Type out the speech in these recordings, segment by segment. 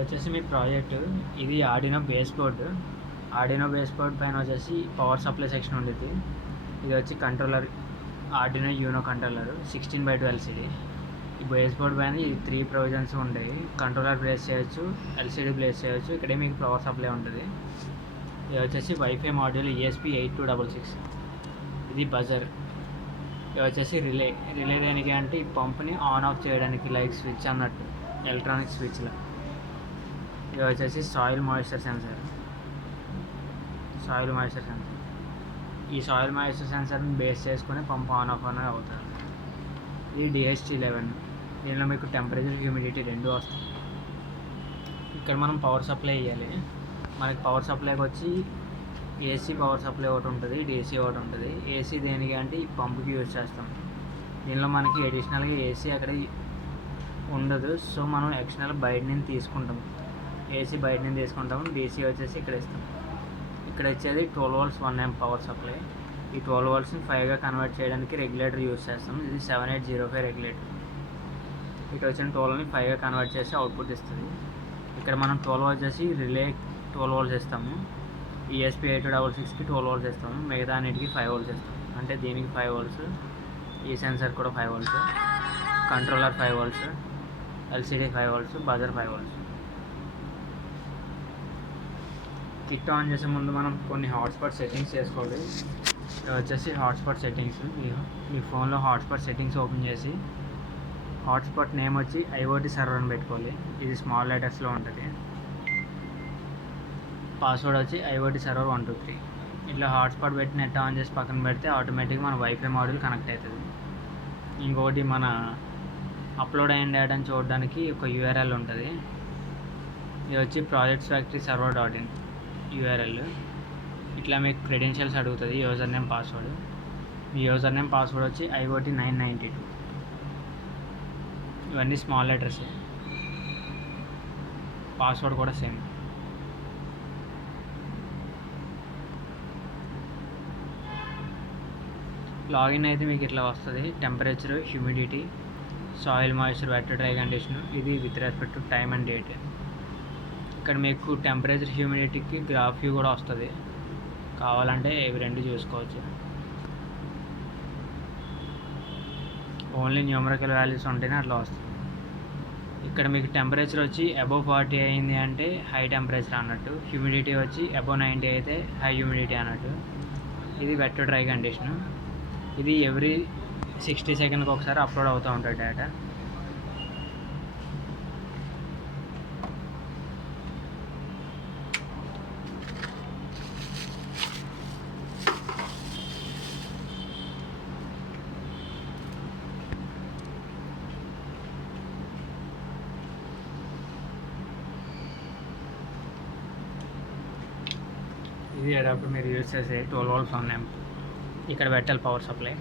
వచ్చేసి మీ ప్రాజెక్ట్ ఇది Arduino base board. Arduino base board పైన వచ్చేసి పవర్ సప్లై సెక్షన్ ఉండేది. ఇది వచ్చి controller, Arduino Uno controller 16/2 LCD. ఈ బేస్ బోర్డ్ పైన ఈ 3 ప్రొవిజన్స్ ఉంటాయి. కంట్రోలర్ ప్లేస్ చేయొచ్చు, ఎల్సిడి ప్లేస్ చేయొచ్చు. ఇక్కడే మీకు పవర్ సప్లై ఉంటుంది. ఇది వచ్చేసి వైఫై మాడ్యూల్ ESP8266. ఇది బజర్. ఇది వచ్చేసి రిలే. రిలే దేనికి అంటే ఈ పంప్ని ఆన్ ఆఫ్ చేయడానికి, లైక్ స్విచ్ అన్నట్టు, ఎలక్ట్రానిక్ స్విచ్లో. ఇది వచ్చేసి సాయిల్ మాయిశ్చర్ సెన్సర్. ఈ సాయిల్ మాయిశ్చర్ సెన్సర్ని బేస్ చేసుకొని పంప్ ఆన్ ఆఫ్ అనేది అవుతుంది. ఇది DHT11. దీనిలో మీకు టెంపరేచర్, హ్యూమిడిటీ 2 వస్తాయి. ఇక్కడ మనం పవర్ సప్లై ఇవ్వాలి. మనకి పవర్ సప్లైకి వచ్చి AC పవర్ సప్లై ఒకటి ఉంటుంది, DC ఒకటి ఉంటుంది. AC దేనికి అంటే ఈ పంపుకి యూజ్ చేస్తాం. దీనిలో మనకి అడిషనల్గా AC అక్కడ ఉండదు. సో మనం ఎక్స్టర్నల్ బయట నుంచి తీసుకుంటాం. AC బయట నుంచి తీసుకుంటాము. DC వచ్చేసి ఇక్కడ ఇస్తాం. ఇక్కడ ఇచ్చేది 12 volts 1 amp పవర్ సప్లై. ఈ 12 voltsని 5గా కన్వర్ట్ చేయడానికి రెగ్యులేటర్ యూజ్ చేస్తాం. ఇది 7805 రెగ్యులేటర్. ఇక్కడ వచ్చిన 12ని 5గా కన్వర్ట్ చేసి అవుట్పుట్ ఇస్తుంది. ఇక్కడ మనం 12 వచ్చేసి రిలే 12 volts ఇస్తాము. ESP8266కి 12 volts ఇస్తాము. మిగతా అన్నిటికీ 5 volts ఇస్తాం. అంటే దీనికి 5 volts, ఈ సెన్సర్ కూడా 5 volts, controller 5 volts, LCD 5 volts, buzzer 5 volts. Kit on చేసే ముందు మనం కొన్ని హాట్స్పాట్ సెట్టింగ్స్ చేసుకోవాలి. వచ్చేసి హాట్స్పాట్ సెట్టింగ్స్. మీ ఫోన్లో హాట్స్పాట్ సెట్టింగ్స్ ఓపెన్ చేసి హాట్స్పాట్ నేమ్ వచ్చి IoT సర్వర్ అని పెట్టుకోవాలి. ఇది స్మాల్ లెటర్స్లో ఉంటుంది. పాస్వర్డ్ వచ్చి IoT సర్వర్ 123. ఇట్లా హాట్స్పాట్ పెట్టి నెట్ ఆన్ చేసి పక్కన పెడితే ఆటోమేటిక్గా మన వైఫై మాడ్యూల్ కనెక్ట్ అవుతుంది. ఇంకోటి మన అప్లోడ్ అయిన డేటాని చూడడానికి ఒక URL ఉంటుంది. ఇది వచ్చి projects factory server.in URL. ఇట్లా మీకు క్రెడెన్షియల్స్ అడుగుతుంది, యూజర్ నేమ్, పాస్వర్డ్. మీ యూజర్ నేమ్, పాస్వర్డ్ వచ్చి IoT992. ఇవన్నీ స్మాల్ లెటర్స్. పాస్వర్డ్ కూడా సేమ్. లాగిన్ అయితే మీకు ఇట్లా వస్తుంది. Temperature, humidity, soil moisture, wet, dry condition. ఇది with respect to time and date. ఇక్కడ మీకు టెంపరేచర్, హ్యూమిడిటీకి గ్రాఫ్ వ్యూ కూడా వస్తుంది. కావాలంటే ఇవి రెండు చూసుకోవచ్చు. ఓన్లీ న్యూమరికల్ వాల్యూస్ ఉంటేనే అట్లా వస్తుంది. ఇక్కడ మీకు టెంపరేచర్ వచ్చి అబవ్ 40 అయింది అంటే హై టెంపరేచర్ అన్నట్టు. హ్యూమిడిటీ వచ్చి అబవ్ 90 అయితే హై హ్యూమిడిటీ అన్నట్టు. ఇది వెట్ డ్రై కండిషన్. ఇది ఎవ్రీ 60 సెకండ్కి ఒకసారి అప్లోడ్ అవుతూ ఉంటుంది డేటా. ఇది అడాప్టర్ మీరు యూజ్ చేసే 12 volts 1 amp. ఇక్కడ పెట్టాలి పవర్ సప్లై.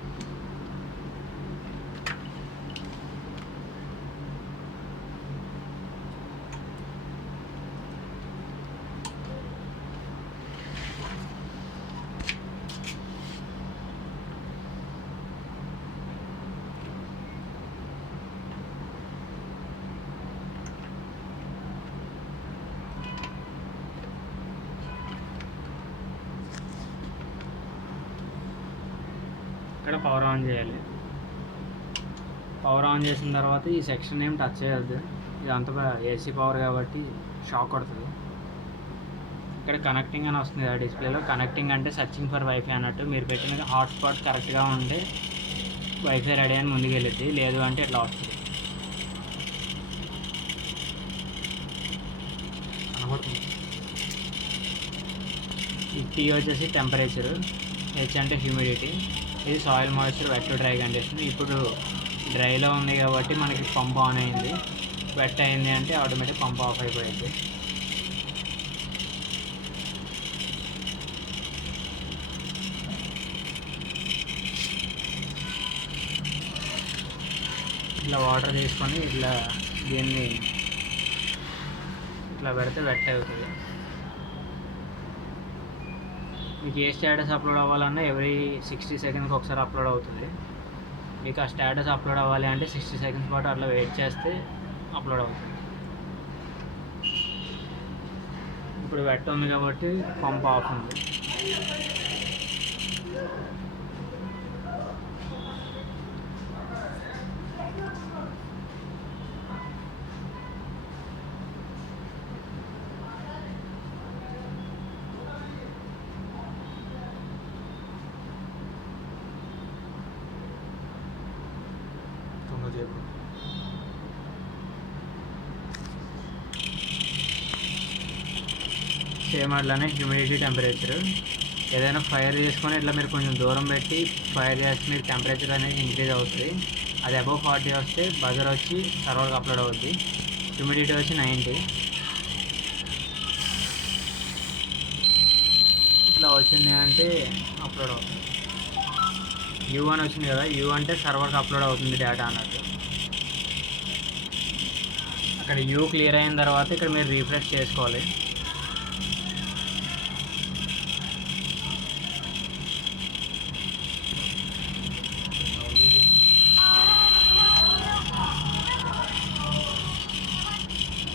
ఇక్కడ పవర్ ఆన్ చేయాలి. పవర్ ఆన్ చేసిన తర్వాత ఈ సెక్షన్ ఏం టచ్ చేయొద్దు. ఇదంతా AC పవర్ కాబట్టి షాక్ కొడుతుంది. ఇక్కడ కనెక్టింగ్ అని వస్తుంది ఆ డిస్ప్లేలో. కనెక్టింగ్ అంటే సర్చింగ్ ఫర్ వైఫై అన్నట్టు. మీరు పెట్టిన హాట్స్పాట్ కరెక్ట్గా ఉంటే వైఫై రెడీ అని ముందుకు వెళ్ళిద్ది, లేదు అంటే ఇట్లా వస్తుంది. ఈ T వచ్చేసి టెంపరేచర్, H అంటే హ్యూమిడిటీ, ఇది soil moisture, wet dry condition. ఇప్పుడు డ్రైలో ఉంది కాబట్టి మనకి పంప్ ఆన్ అయింది. వెట్ అయింది అంటే ఆటోమేటిక్ పంప్ ఆఫ్ అయిపోయింది. ఇట్లా వాటర్ తీసుకొని ఇట్లా దీన్ని ఇట్లా పెడితే వెట్ అవుతుంది. మీకు ఏ స్టేటస్ అప్లోడ్ అవ్వాలన్నా ఎవ్రీ 60 సెకండ్స్కి ఒకసారి అప్లోడ్ అవుతుంది. మీకు ఆ స్టేటస్ అప్లోడ్ అవ్వాలి అంటే 60 సెకండ్స్ పాటు అట్లా వెయిట్ చేస్తే అప్లోడ్ అవుతుంది. ఇప్పుడు వెట్ ఉంది కాబట్టి పంప్ ఆఫ్ ఉంది. సేమ్ అట్లానే హ్యూమిడిటీ, టెంపరేచర్ ఏదైనా ఫైర్ చేసుకొని ఇట్లా మీరు కొంచెం దూరం పెట్టి ఫైర్ చేస్తే మీకు టెంపరేచర్ అనేది ఇంక్రీజ్ అవుతుంది. అది అబవ్ 40 వస్తే బజర్ వచ్చి సర్వర్కి అప్లోడ్ అవుద్ది. హ్యూమిడిటీ వచ్చి 90. ఇట్లా వచ్చింది అంటే అప్లోడ్ అవుతుంది. యూ అని వచ్చింది కదా, యూ అంటే సర్వర్కి అప్లోడ్ అవుతుంది డేటా అన్నట్టు. అక్కడ యూ క్లియర్ అయిన తర్వాత ఇక్కడ మీరు రీఫ్రెష్ చేసుకోవాలి.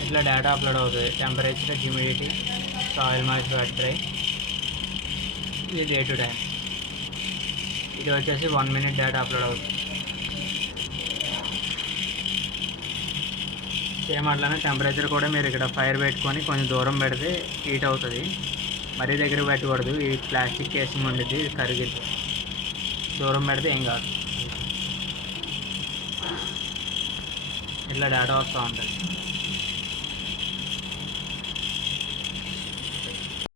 ఇట్లా డేటా అప్లోడ్ అవుతుంది. Temperature, humidity, soil moisture, wet dry. ఇది డే టు టైం. ఇది వచ్చేసి 1 minute డేటా అప్లోడ్ అవుతుంది. సేమ్ అట్లానే టెంపరేచర్ కూడా మీరు ఇక్కడ ఫైర్ పెట్టుకొని కొంచెం దూరం పెడితే హీట్ అవుతుంది. మరీ దగ్గర పెట్టకూడదు, ఈ ప్లాస్టిక్ కేసింగ్ ఉండేది, ఇది కరిగిద్ది. దూరం పెడితే ఏం కాదు. ఇట్లా డేటా వస్తూ ఉంటుంది.